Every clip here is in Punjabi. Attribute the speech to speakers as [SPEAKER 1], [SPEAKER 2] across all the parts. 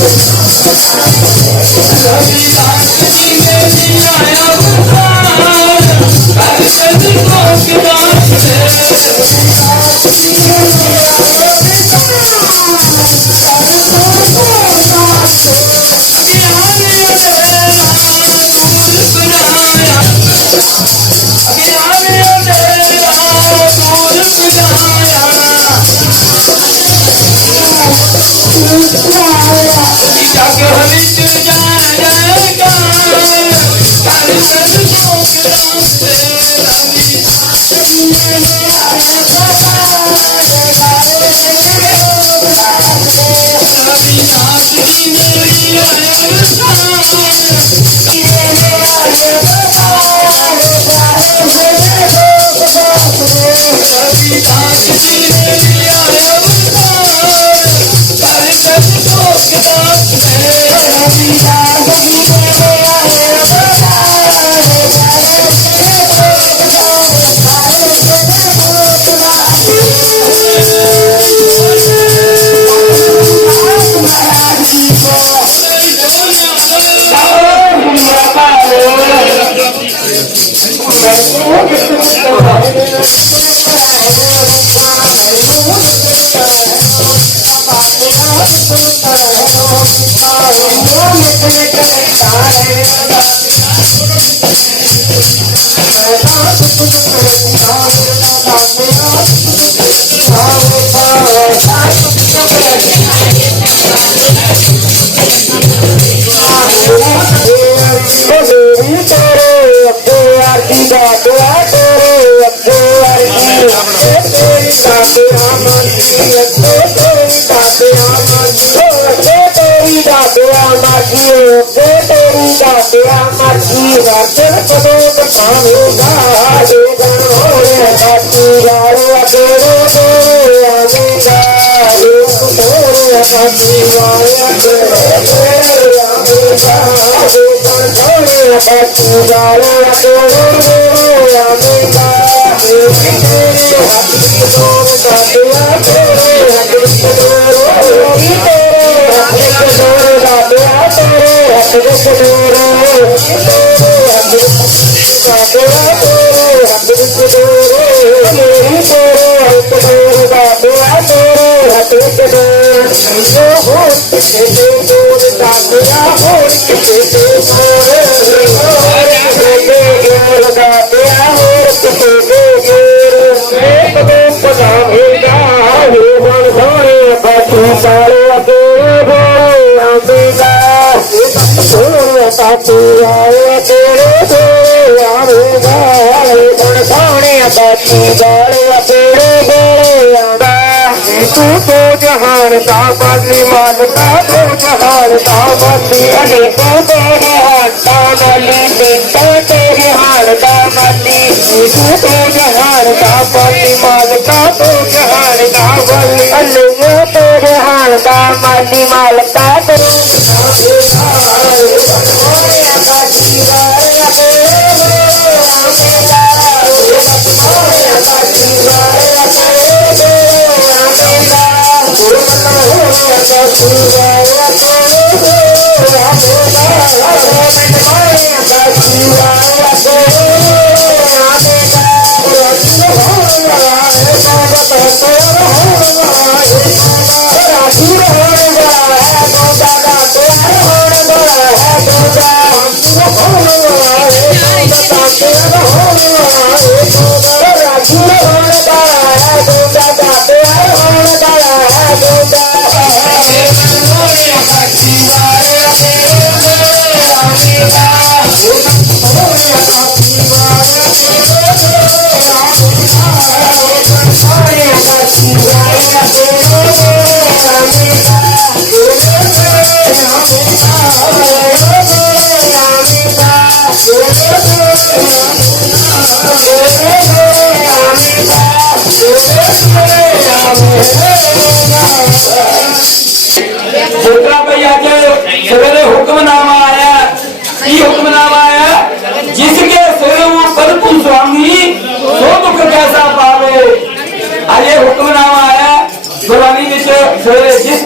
[SPEAKER 1] Thank you. Come on. I'm ਸੋਹਣੇ ਬਾਕੀ ਸਾਰੇ ਤੇਰੇ ਬੋਲੇ ਆਉਂਦਾ ਸੋਹਣੇ ਸਾਥੀ ਆਏ ਤੇਰੇ ਤੇ ਆਵੇਗਾ ਬਣ ਸੋਹਣੇ ਬਾਕੀ ਵਾਲੇ ਤੇਰੇ ਬੋਲੇ ਆਉਂਦਾ ਤੂੰ ਤੋ ਜਹਾਨ ਦਾ ਬਾਲੀ ਮਾਲਕਾ ਤੂੰ ਜਹਾਨ ਦਾ ਬਾਲੀ ਅਨੇ ਤੂੰ ਤੇਰੇ ਹੱਥ ਦਾ ਬਾਲੀ ਬੇਟਾ ਤੇਰੇ ਹਾਲ ਦਾ ਬਾਲੀ ਤੂੰ ਤੋ ਜਹਾਨ ਦਾ ਬਾਲੀ ਮਾਲਕਾ।
[SPEAKER 2] मालका मालका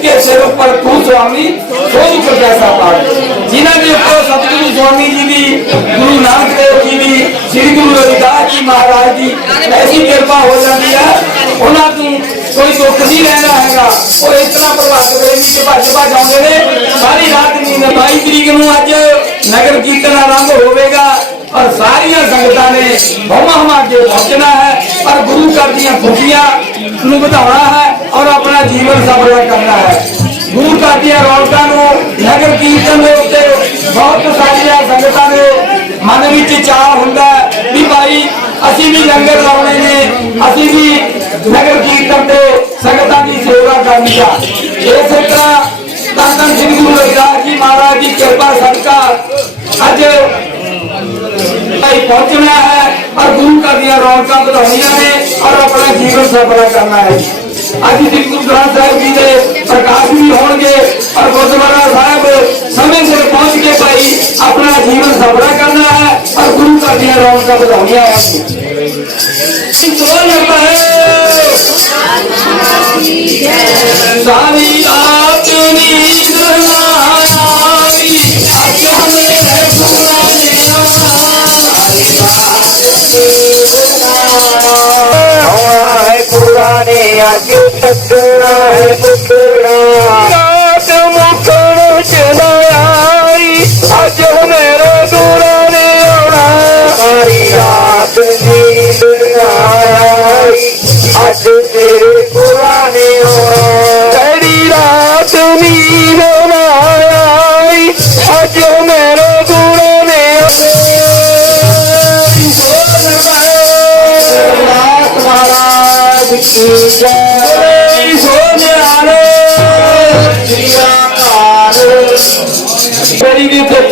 [SPEAKER 2] ਕੇ ਸਿਰ ਉੱਪਰ ਤੂੰ ਸੁਆਮੀ ਸੋ ਦੁੱਖ ਕੈਸਾ ਜਿਨ੍ਹਾਂ ਦੇ ਉੱਪਰ ਸਤਿਗੁਰੂ ਸੁਆਮੀ ਜੀ ਦੀ ਗੁਰੂ ਨਾਨਕ ਦੇਵ ਜੀ ਦੀ ਸ੍ਰੀ ਗੁਰੂ ਰਵਿਦਾਸ ਜੀ ਮਹਾਰਾਜ ਦੀ ਐਸੀ ਕਿਰਪਾ ਹੋ ਜਾਂਦੀ ਹੈ ਉਹਨਾਂ ਤੋਂ ਕੋਈ ਦੁੱਖ ਨਹੀਂ ਰਹਿੰਦਾ ਹੈਗਾ ਉਹ ਇਸ ਤਰ੍ਹਾਂ ਪ੍ਰਭਾਤ ਪ੍ਰੇਮੀ ਚ ਭੱਜ ਭੱਜ ਆਉਂਦੇ ਨੇ ਸਾਰੀ ਰਾਤ ਨੀਂਦ 22 ਤਰੀਕ ਨੂੰ ਅੱਜ ਨਗਰ ਕੀਰਤਨ ਆਰੰਭ ਹੋਵੇਗਾ ਔਰ ਸਾਰੀਆਂ ਸੰਗਤਾਂ ਨੇ ਬਹੁਮਾ ਹਮਾ ਕੇ ਪਹੁੰਚਣਾ ਹੈ ਔਰ ਗੁਰੂ ਘਰ ਦੀਆਂ ਖੁਸ਼ੀਆਂ ਨੂੰ ਵਧਾਉਣਾ ਹੈ ਔਰ ਆਪਣਾ ਜੀਵਨ ਸਫਲ ਕਰਨਾ ਹੈ। ਗੁਰੂ ਘਰ ਦੀਆਂ ਰੌਣਕਾਂ ਨੂੰ ਨਗਰ ਕੀਰਤਨ ਦੇ ਉੱਤੇ ਬਹੁਤ ਸਾਰੀਆਂ ਸੰਗਤਾਂ ਦੇ ਮਨ ਵਿੱਚ ਚਾਹ ਹੁੰਦਾ ਹੈ ਵੀ ਭਾਈ, ਅਸੀਂ ਵੀ ਲੰਗਰ ਲਾਉਣੇ ਨੇ, ਅਸੀਂ ਵੀ ਨਗਰ ਕੀਰਤਨ ਤੇ ਸੰਗਤਾਂ ਦੀ ਸੇਵਾ ਕਰਨੀ ਆ। ਇਸੇ ਤਰ੍ਹਾਂ ਤਾਂ ਤਾਂ ਗੁਰੂ ਰਵਿਦਾਸ ਜੀ ਮਹਾਰਾਜ ਦੀ ਕਿਰਪਾ ਸਦਕਾ ਅੱਜ ਭਾਈ ਪਹੁੰਚਣਾ ਹੈ ਔਰ ਗੁਰੂ ਘਰ ਦੀਆਂ ਰੌਣਕਾਂ ਵਧਾਉਣੀਆਂ ਨੇ ਔਰ ਆਪਣਾ ਜੀਵਨ ਸਫਲ ਕਰਨਾ ਹੈ। ਅੱਜ ਸ੍ਰੀ ਗੁਰੂ ਗ੍ਰੰਥ ਸਾਹਿਬ ਜੀ ਦੇ ਪ੍ਰਕਾਸ਼ ਵੀ ਹੋਣਗੇ ਔਰ ਗੁਰਦੁਆਰਾ ਸਾਹਿਬ ਸਮੇਂ ਸਿਰ ਪਹੁੰਚ ਕੇ ਭਾਈ ਆਪਣਾ ਜੀਵਨ ਸਫਲ ਕਰਨਾ ਹੈ ਔਰ ਗੁਰੂ ਘਰ ਦੀਆਂ ਰੌਣਕਾਂ ਵਧਾਉਣੀਆਂ ਹੈ। ਸੋਲ ਹੈ ਸਾਰੀ Mr. I, Mr.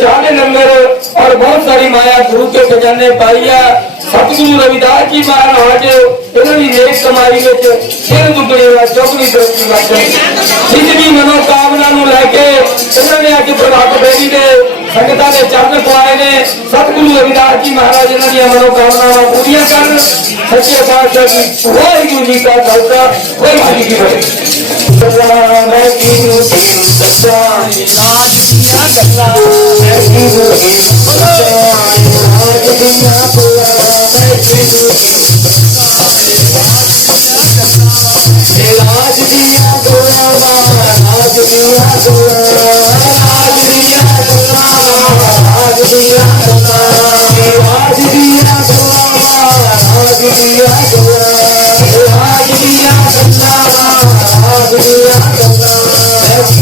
[SPEAKER 2] ਮੇਰੀ ਵੀ ਉੱਥੇ ਚਾਹ ਦੇ ਲੰਗਰ और बहुत सारी माया गुरु के खजाने पाई है सतगुरु रविदास जी महाराज ਇਹਨਾਂ ਦੀ ਨੇਕ ਕਮਾਈ ਵਿੱਚ ਸਿਰ ਦੁਗਣੀ ਦਾ ਚੌਗਣੀ ਤਰੱਕੀ ਕਰਦੇ ਜਿੰਦਗੀ ਮਨੋਕਾਮਨਾ ਨੂੰ ਲੈ ਕੇ ਇਹਨਾਂ ਨੇ ਅੱਜ ਪ੍ਰਭਾਤ ਬੇਰੀ ਦੇ ਸੰਗਤਾਂ ਦੇ ਚਰਨ ਪਵਾਏ ਨੇ ਸਤਿਗੁਰੂ ਰਵਿਦਾਸ ਜੀ ਮਹਾਰਾਜ ਇਹਨਾਂ ਦੀਆਂ ਮਨੋਕਾਮਨਾਵਾਂ ਪੂਰੀਆਂ ਕਰਨ ਸੱਚੇ ਪਾਤਸ਼ਾਹ ਜੀ ਵਾਹਿਗੁਰੂ ਜੀ ਕਾ ਖਾਲਸਾ ਵਾਹਿਗੁਰੂ ਜੀ ਕੀ ਫਤਿਹ Yeah,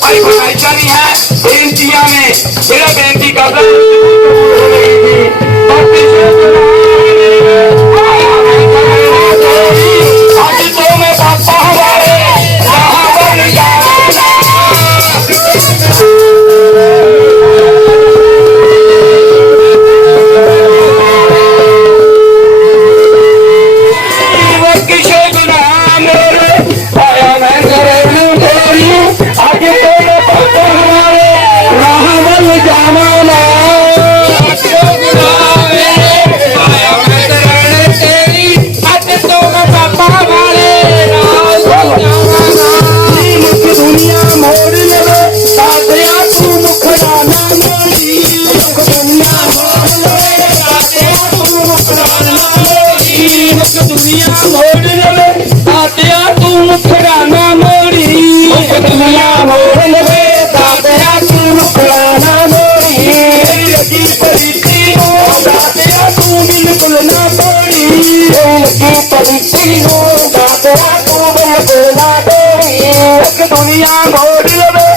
[SPEAKER 2] ਭਾਈ ਫਰਮਾਇਸ਼ਾਂ ਨਹੀਂ ਹੈ ਬੇਨਤੀਆਂ ਨੇ ਜਿਹੜਾ ਬੇਨਤੀ ਕਰਦਾ दुनिया मोहन में दादरा तू पुराना मोरी लगी परिती तू बिल्कुल ना पड़ी लगी परिती तू बिल्कुल ना एक दुनिया मोर लवे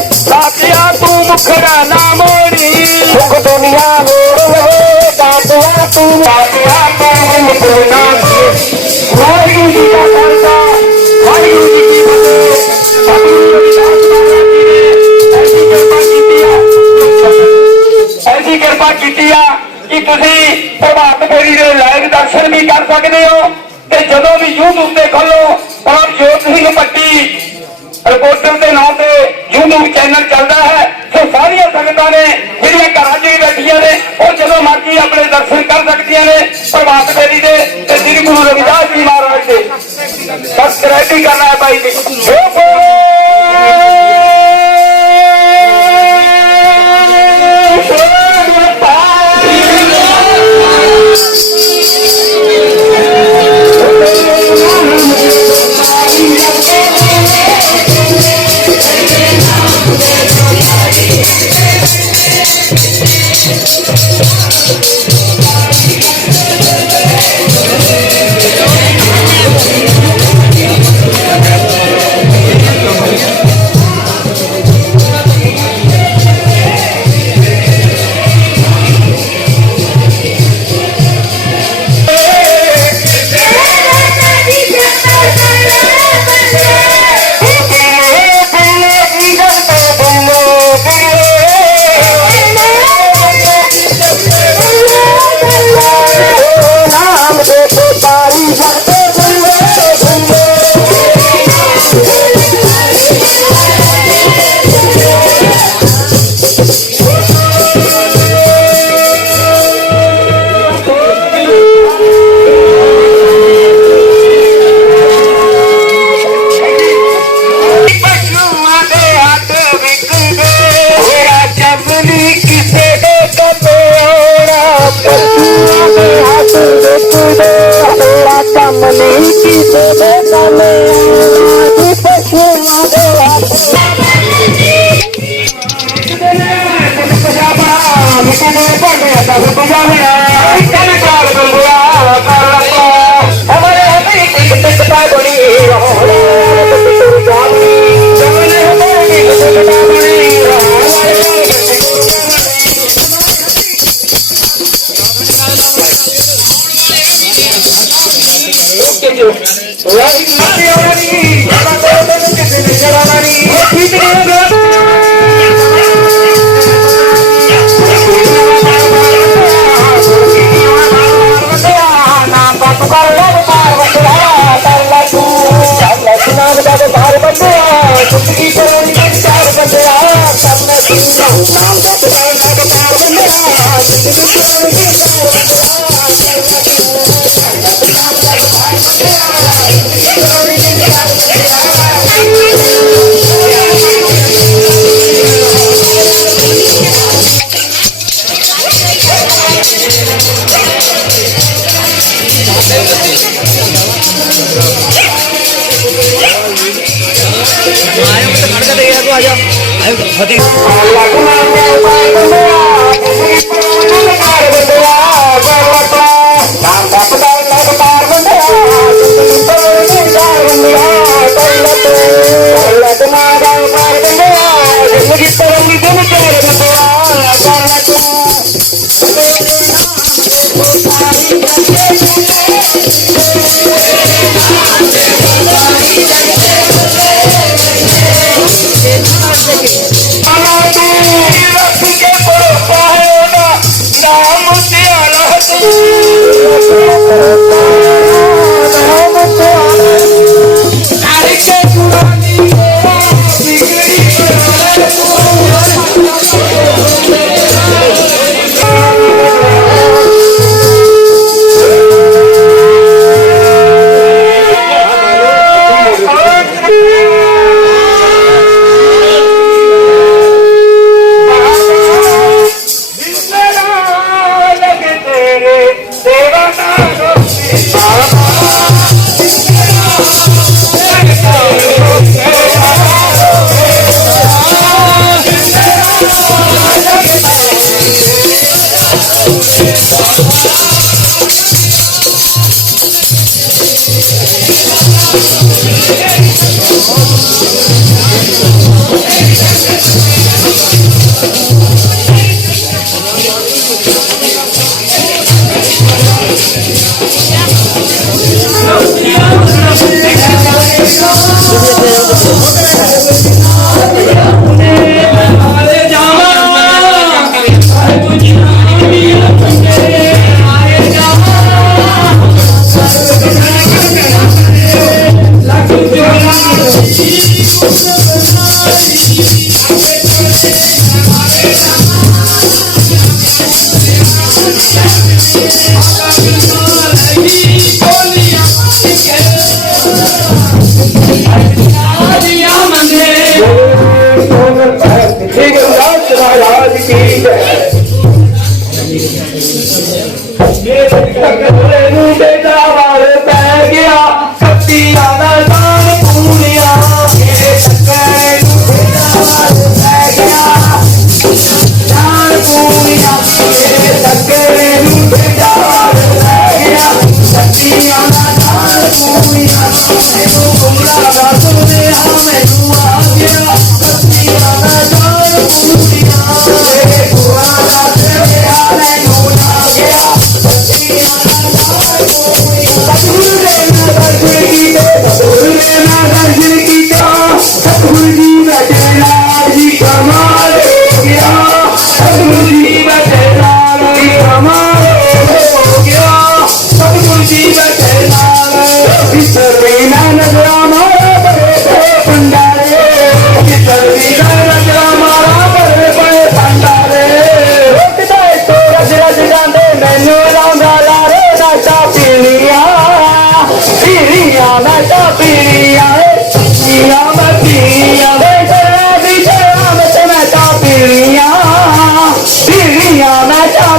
[SPEAKER 2] तू मुखड़ा ना मोरी एक दुनिया मोर लवे दादरा तू दादरा ਆ ਤੁਸੀਂ ਪ੍ਰਭਾਤ ਫੇਰੀ ਦੇ ਲਾਈਵ ਦਰਸ਼ਨ ਵੀ ਕਰ ਸਕਦੇ ਹੋ? ਤੇ ਜਦੋਂ ਵੀ YouTube ਤੇ ਖੋਲੋ ਔਰ ਜੋਤ ਸਿੰਘ ਪੱਟੀ ਰਿਪੋਰਟਰ ਦੇ ਨਾਮ ਤੇ YouTube ਚੈਨਲ ਚੱਲਦਾ ਹੈ। ਸੋ ਸਾਰੀਆਂ ਸੰਗਤਾਂ ਨੇ, ਜਿਹੜੀਆਂ ਘਰਾਂ 'ਚ ਵੀ ਬੈਠੀਆਂ ਨੇ, ਉਹ ਜਦੋਂ ਮਰਜ਼ੀ ਆਪਣੇ ਦਰਸ਼ਨ ਕਰ ਸਕਦੀਆਂ ਨੇ ਪ੍ਰਭਾਤ ਫੇਰੀ ਦੇ। ਤੇ ਸ੍ਰੀ ਗੁਰੂ ਰਵਿਦਾਸ ਜੀ ਮਹਾਰਾਜ ਦੇ। ਸਬਸਕ੍ਰਾਈਬ ਵੀ ਕਰਨਾ ਹੈ ਭਾਈ ਜੀ? ਆਇਆ।
[SPEAKER 1] ਮੈਂ ਤਾਂ ਖੜਕਾ ਦੇ
[SPEAKER 2] ਗਿਆ ਤੂੰ ਆ ਜਾ ਆਇਆ ਫਤਿਹ ਜ਼ਿੰਦਗੀ ਪਰਮ ਦੀ ਦਿਨ ਚਲੇ Jesús.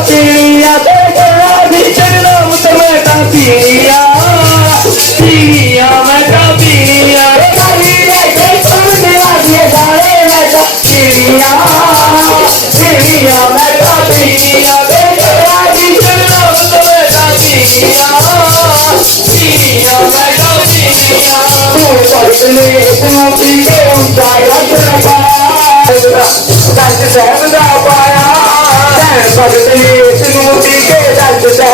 [SPEAKER 2] Happy 上就是你，是不是也在这笑？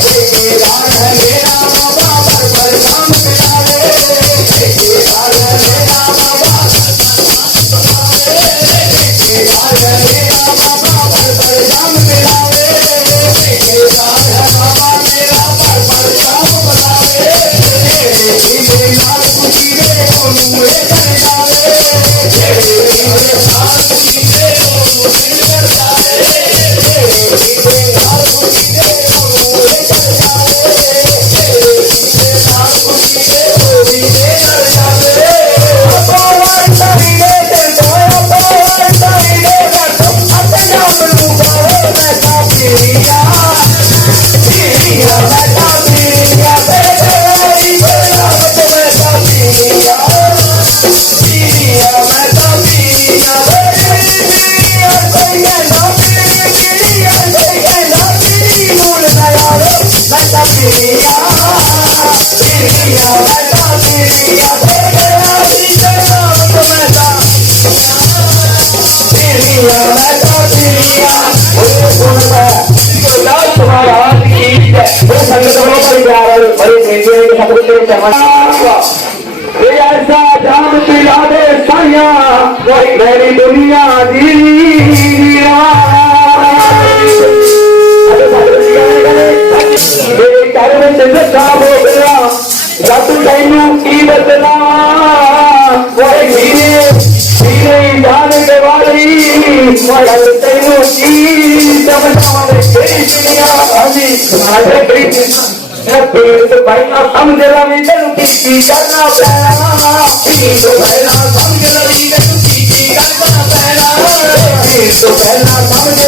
[SPEAKER 2] ਤੇਰਾ ਰੰਗ ऐसा जाम पिला दे साया मेरी दुनिया जी मेरे घर में जिंदा हो गया ਰੱਬ ਤੈਨੂੰ ਕੀ ਬਦਲਾ ਵਾਏ ਮੇਰੇ ਮੇਰੇ ਜਾਨ ਦੇ ਵਾਲੀ ਵਾਏ ਤੈਨੂੰ ਕੀ ਬਦਲਾ ਦੇ ਦੁਨੀਆ ਹਾਂਜੀ ਸਾਡੇ ਪ੍ਰੀਤ ਸਭੇ ਤੋਂ ਪਹਿਲਾਂ ਸਮਝ ਲਵੀ ਤੈਨੂੰ ਕੀ ਕੀ ਕਰਨਾ ਪੈਣਾ। ਇਸ ਤੋਂ ਪਹਿਲਾਂ ਸਮਝ ਲਵੀ ਤੈਨੂੰ ਕੀ ਕੀ ਕਰਨਾ ਪੈਣਾ। ਇਸ ਤੋਂ ਪਹਿਲਾਂ ਸਮਝ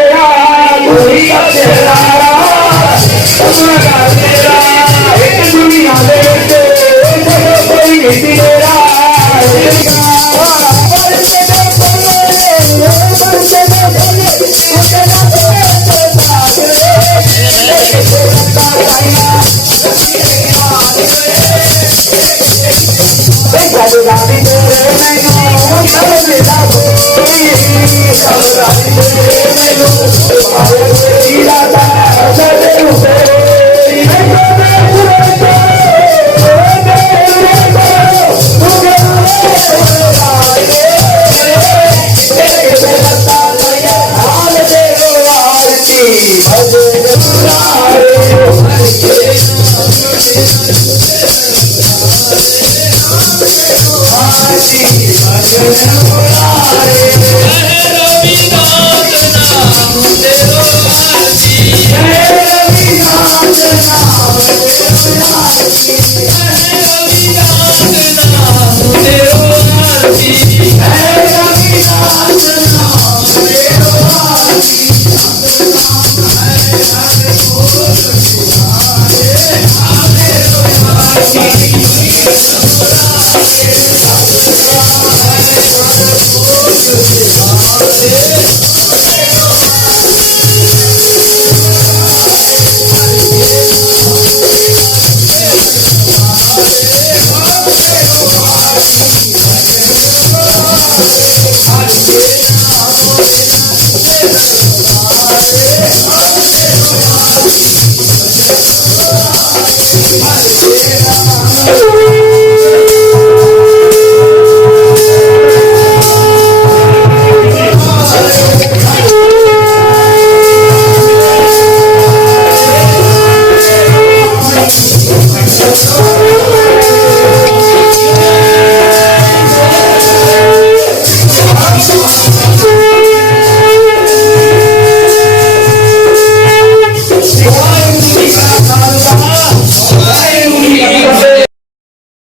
[SPEAKER 2] I'm